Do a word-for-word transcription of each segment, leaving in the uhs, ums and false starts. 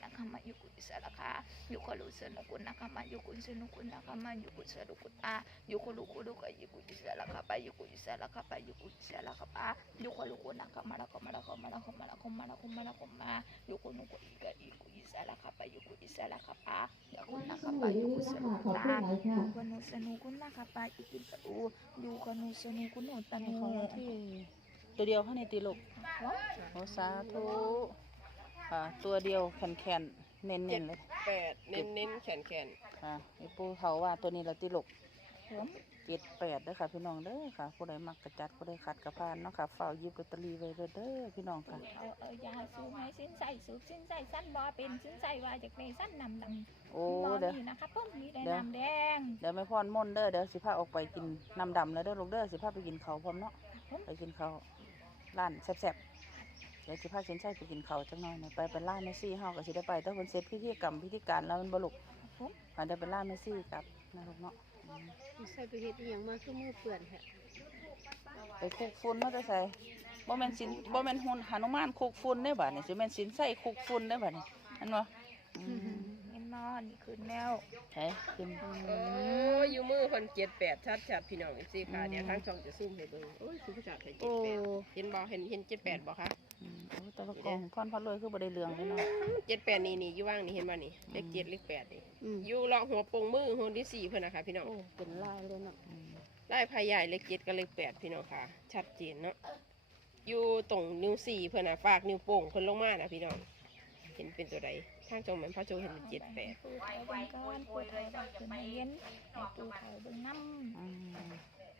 nakama yukun salaka yukulu senukun nakama yukun senukun nakama yukun senukun a yukulu kudu ka yukun salaka pa yukun salaka pa yukun salaka pa yukulu kun nakama nakama nakama nakama nakama nakama nakama yukun yukun ika yukun salaka pa yukun salaka pa yukun nakapa yukun senukun a yukunu senukun nakapa yukun tu yukunu senukun tanu ที่ตัวเดียวข้างในตีลูกโอสาธุค่ะตัวเดียวแขนแขนเน้นเน้นเลยแปดเน้นเน้นแขนแขนค่ะไอ้ปูเขาว่าตัวนี้เราตีลูกเจ็ดแปดเด้อค่ะพี่น้องเด้อค่ะผู้ใดมักกระจัดผู้ใดขัดกระพานเนาะค่ะเฝ้ายิบลอตเตอรี่ไว้เด้อเด้อพี่น้องค่ะเออเออยาสูบให้สิ้นใส่สูบสิ้นใส่สั้นบ่เป็นสิ้นใส่ว่าจากในสั้นนำดำโอ้บ่เดี๋ยวมีนะคะต้มมีแต่น้ำแดงเดี๋ยวไม่พรม่นเด้อเดี๋ยวสิพาออกไปกินน้ำดำแล้วเด้อลูกเด้อสิพาไปกินเขาวพร้อมเนาะไปกินเขาวร้านแซ่บๆเดี๋ยวสิพาเชนใช่ไปกินเขาวจังหน่อยเนี่ยไปเป็นร้านเมสซี่เฮาก็สิได้ไปแต่คนเซตพิธีกรรมพิธีการแล้วมันบลุกอันเดี๋ยวเป็นร้านเมสซี่กับนะลูกเนาะอืมใส่ไปเฮ็ดอีหยังมาคือมือเปื่อนแท้ไปคุกฝุ่นเนาะจะใส่บ่แม่นสินบ่แม่นหุ่นหนุมานคุกฝุ่นได้บัดนี่สิแม่นสินใส่คุกฝุ่นได้บัดนี่อันบ่อืมเห็นนอนนี่คือแนวใช่ขึ้นโอ้ยอยู่มือคนเจ็ดแปดชัดชัดพี่น้องเอฟซีค่ะเดี๋ยวทั้งช่องจะซูมให้เบิ่งโอ้ยคือผู้จัดให้เจ็โอ้ดแปดเห็นบ่เห็นเห็นเจ็ดแปดบ่คะอืมโอ้แต่ว่ากองพรพัดเลยคือบ่ได้เรื่องเลยเนาะเจ็ดแปดนี่นี่อยู่ว่างนี่เห็นบ่นี่เลขเจ็ดเลขแปดนี่อืมอยู่รองหัวโปงมือหัวที่สี่เพื่อนนะคะพี่น้องโอ้เป็นลายเลยเนาะอืมไล่พายใหญ่เลขเจ็ดกับเลขแปดพี่น้องค่ะ ชัดเจนเนาะอยู่ตรงนิ้วสี่เพื่อนน่ะฝากนิ้วโป่งเพื่อนลงมานะพี่น้องเห็นเป็นตัวใดทางจงเหมือนพระโจเห็นเป็นเจ็ดแปดปูไทยเบิ่งก้อนปูไทยเบิ่งขึ้นมาเย็นให้ปูไทยเบิ่งน้ำอืม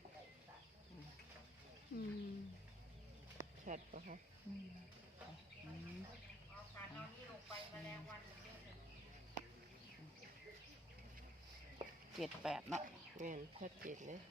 อืมชัดปะคะอืมอืมเจ็ดแปดเนาะแม่นชัดเจนเลย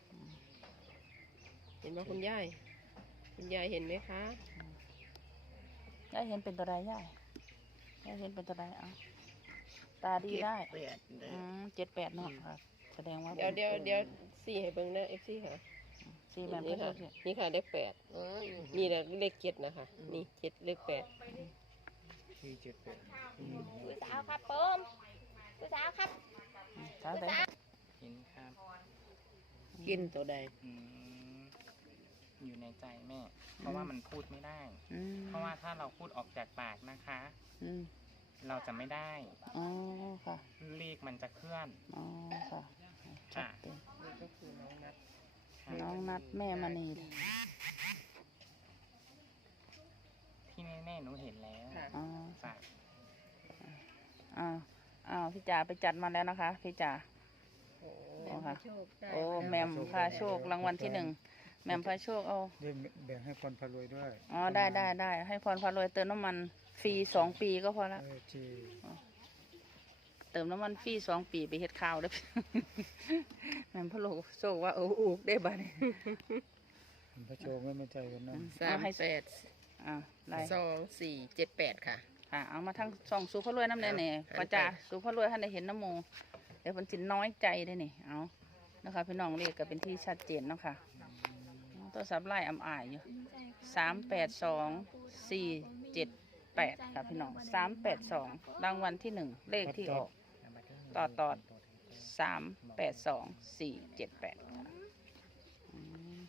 เห็นไหมคุณยายคุณยายเห็นไหมคะยายเห็นเป็นตัวใดยายยายเห็นเป็นตัวใดเอาตาดีได้แปดอืมเจ็ดแปดเนาะค่ะแสดงว่าเดี๋ยวเดี๋ยวเดี๋ยวสี่ให้เบิ่งนะเอฟซีค่ะสี่แบบนี่เพื่อค่ะนนี่ค่ะเลขแปดนี่แหละเลขเจ็ดนะคะนี่เจ็ดเลขแปดที่เจ็ดแปดผู้สาวครับเปิมผู้สาวครับสาวใดเห็นครับกินตัวใดอืมอยู่ในใจแม่ เพราะว่ามันพูดไม่ได้อืมเพราะว่าถ้าเราพูดออกจากปากนะคะอืมเราจะไม่ได้อ๋อค่ะเลขมันจะเคลื่อนอ๋อค่ะค่ะเต็มนี่ก็คือน้องนัดน้องนัดแม่มณีที่ที่แน่ๆหนูเห็นแล้วค่ะอ๋อฝากอ้าวอ้าวพี่จ๋าไปจัดมาแล้วนะคะพี่จ๋าโอ้โอ้ค่ะโอ้แหมมพาโชครางวัลที่หนึ่งแหมมพาโชคเอาเดี๋ยวแบ่งให้พรพารวยด้วยอ๋อได้ได้ได้ให้พรพารวยเติมน้ำมันฟรีสองปีก็พอละเออจีเติมน้ำมันฟรีสองปีไปเฮ็ดข้าวเด้อ แหมมพาโชคว่าโอ้อูกได้บ้านี่พระโชว์ไม่มั่นใจกันนะสามแปดอ่าได้สองสี่เจ็ดแปดค่ะค่ะเอามาทั้งสองสูพารวยน้ำแน่เนี่ยเอาป้าจ๋าสูพารวยท่านได้เห็นน้ำโมเดี๋ยวเพิ่นสิน้อยใจได้นี่เอานะคะพี่น้องเรียกก็เป็นที่ชัดเจนเนาะค่ะตัวสับไล่อำอายอยู่สามแปดสองสี่เจ็ดแปดค่ะพี่น้องสามแปดสองรางวัลที่หนึ่งเลขที่ออก ต่อต่อ สามแปดสองสี่เจ็ดแปดค่ะอืม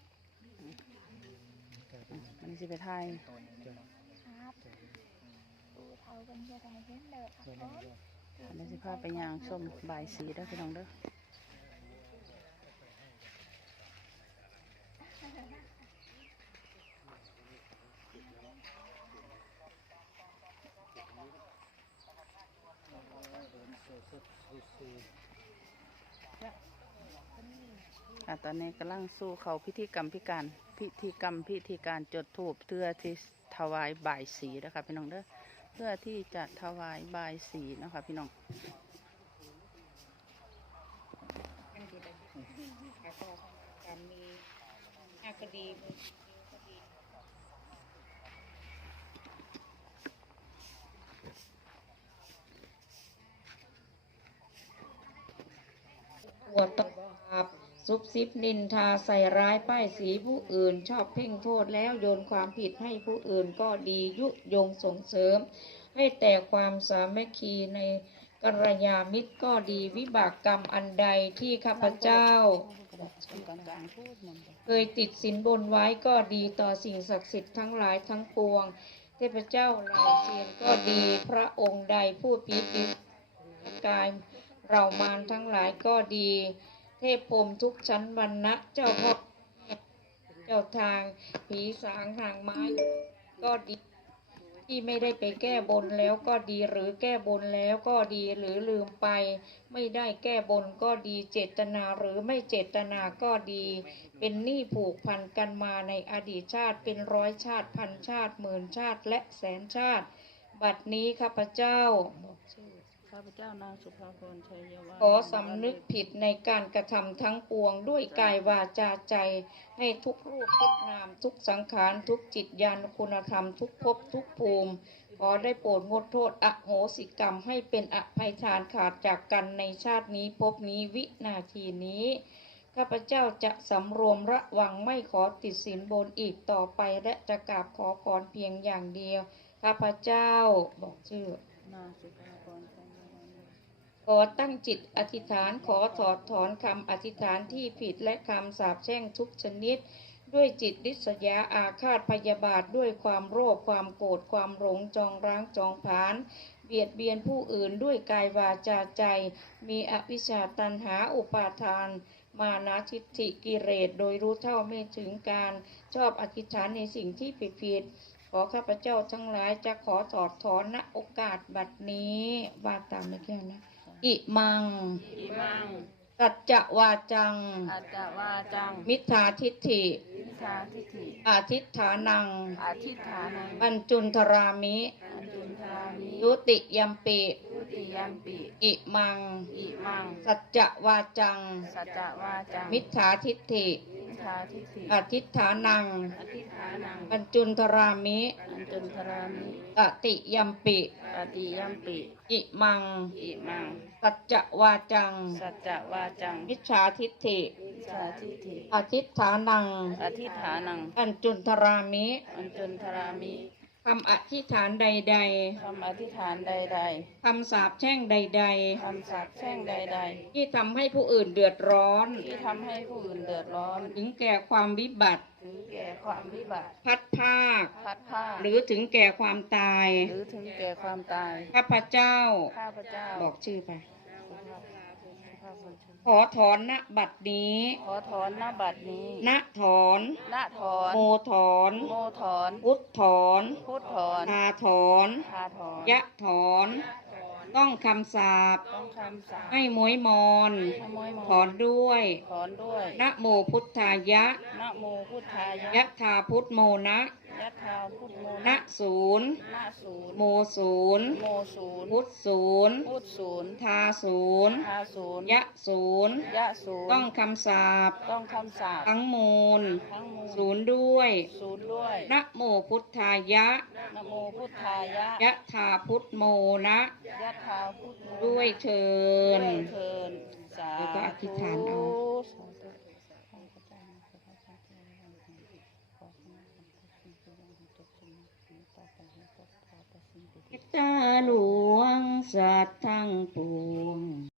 มันสิไปไทยตัวนี้นะครับครับดูเท่ากันจะได้เห็นเด้อครับอันนี้สิพาไปย่างชมบายสีเด้อพี่น้องเด้อ ค่ะตอนนี้กำลังสู้เขาพิธีกรรมพิการพิธีกรรมพิธีการจดธูปเพื่อที่ถวายบายสีนะคะพี่น้องเด้อเพื่อที่จะถวายบายสีนะคะพี่น้องปวดตบาปซุบซิบนินทาใส่ร้ายป้ายสีผู้อื่นชอบเพ่งโทษแล้วโยนความผิดให้ผู้อื่นก็ดียุยงส่งเสริม ให้แต่ความสามัคคีในกัลยาณมิตรก็ดีวิบากกรรมอันใดที่ข้าพเจ้า เคยติดสินบนไว้ก็ดีต่อสิ่งศักดิ์สิทธิ์ทั้งหลายทั้งปวง เทพเจ้าเหล่าเทียนก็ดีพระองค์ใดผู้พิจิตรกายเรามารทั้งหลายก็ดี เทพพรหมทุกชั้นวรรณะเจ้าพ่อเจ้าทางผีสางทางไม้ก็ดีที่ไม่ได้ไปแก้บนแล้วก็ดีหรือแก้บนแล้วก็ดีหรือลืมไป ไม่ได้แก้บนก็ดีเจตนาหรือไม่เจตนาก็ดี เป็นหนี้ผูกพันกันมาในอดีตชาติเป็นร้อยชาติพันชาติหมื่นชาติและแสนชาติ บัดนี้ข้าพเจ้าข้าพเจ้านางสุภาพรชัยวาขอสำนึกผิดในการกระทำทั้งปวงด้วยกายวาจาใจ ให้ทุกรูปทุกนามทุกสังขารทุกจิตญาณคุณธรรมทุกภพทุกภูมิ ขอได้โปรดงดโทษอโหสิกรรมให้เป็นอภัยทานขาดจากกันในชาตินี้ภพนี้วินาทีนี้ ข้าพเจ้าจะสำรวมระวังไม่ขอติดสินบนอีกต่อไปและจะกราบขอพรเพียงอย่างเดียว ข้าพเจ้าบอกชื่อนางสุภาพรชัยวาขอตั้งจิตอธิษฐานขอถอดถอนคำอธิษฐานที่ผิดและคำสาปแช่งทุกชนิด ด้วยจิตริษยาอาฆาตพยาบาทด้วยความโลภความโกรธความหลงจองร้างจองผลาญเบียดเบียนผู้อื่นด้วยกายวาจาใจ มีอวิชชาตัณหาอุปาทาน มานะทิฏฐิกิเลสโดยรู้เท่าไม่ถึงการชอบอธิษฐานในสิ่งที่ผิดผิดขอข้าพเจ้าทั้งหลายจะขอถอดถอนณโอกาสบัดนี้ว่าตามเมื่อกี้นะ อิมังอิมังสัจจวาจังอัจจวาจังมิจฉาทิฏฐิมิจฉาทิฏฐิอาทิฏฐานังอาทิฏฐานังปัญจุนทรามิอันจุนทรามิยุติยัมปิทุติยัมปิอิมังอิมังสัจจวาจังสัจจวาจังมิจฉาทิฏฐิมิจฉาทิฏฐิอาทิฏฐานังอธิฐานังปัญจุนทรามิอันจุนทรามิตติยัมปิปฏิยัมปิอิมังอิมังสัจจวาจังสัจจวาจังมิจฉาทิฏฐิมิจฉาทิฏฐิอาทิฏฐานังอธิฐานังปัญจุนทรามิอันจุนทรามิคำอธิษฐานใดคำอธิษฐานใดๆคำสาปแช่งใดๆคำสาปแช่งใดๆ ที่ทำให้ผู้อื่นเดือดร้อนๆ ที่ทำให้ผู้อื่นเดือดร้อนถึงแก่ความวิบัติหรือแก่ความวิบัติพัดภาคพัดผ้าหรือถึงแก่ความตายหรือถึงแก่ความตายข้าพเจ้าข้าพเจ้าบอกชื่อไปสุภาพสุภาพบุรุษขอถอนณบัดนี้ขอถอนหน้าบัดนี้ณถอนณถอนโมถอนโมถอนพุทธถอนพุทธถอนทาถอนพาถอนยะถอน ต้องคำสาปต้องคำสาปให้มวยมอนขโมยมถอนด้วยถอนด้วยนะโมพุทธายะนะโมพุทธายะยะถาพุทธโมนะยะทาพุทธโมนะศูนย์นะศูนย์โมศูนย์โมศูนย์พุทธศูนย์พุทธศูนย์ทาศูนย์ทาศูนย์ยะศูนย์ยะศูนย์ต้องคำสาปต้องคำสาปทั้งมูลทั้งมูลศูนย์ด้วยศูนย์ด้วยนะโมพุทธายะนะโมพุทธายะยะถาพุทธโมนะยะทาพุทธโมด้วยเชิญด้วยเทินสาแล้วก็อธิษฐานเอาสาธุข้าพเจ้าขอพระเจ้าที่ให้เราเห็นขอขมาขอพระคุณที่ยังให้ตกถึงนี้ต่อไปให้ตกต่อแต่สิ่งดีๆตาหลวงสัตว์ทั้งปวง